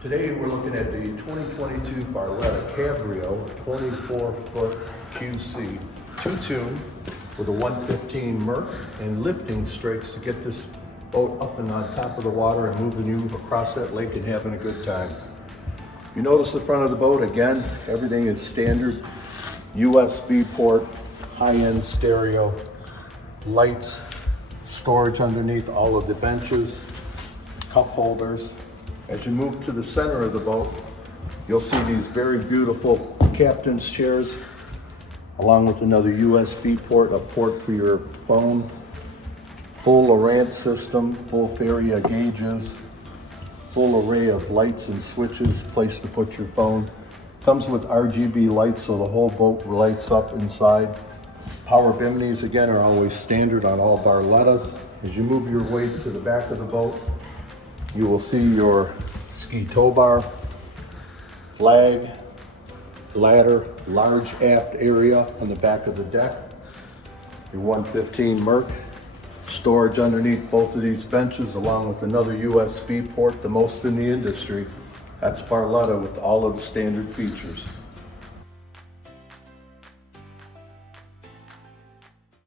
Today we're looking at the 2022 Barletta Cabrio 24QC Pontoon with a 115 Merc and lifting strakes to get this boat up and on top of the water and moving you across that lake and having a good time. You notice the front of the boat, again, everything is standard. USB port, high-end stereo, lights, storage underneath all of the benches, cup holders. As you move to the center of the boat, you'll see these very beautiful captain's chairs, along with another USB port, a port for your phone, full Arrant system, full area gauges, full array of lights and switches, place to put your phone. Comes with RGB lights, so the whole boat lights up inside. Power bimneys, again, are always standard on all Barlettas. As you move your way to the back of the boat, you will see your ski tow bar, flag, ladder, large aft area on the back of the deck, your 115 Merc, storage underneath both of these benches, along with another USB port, the most in the industry. That's Barletta with all of the standard features.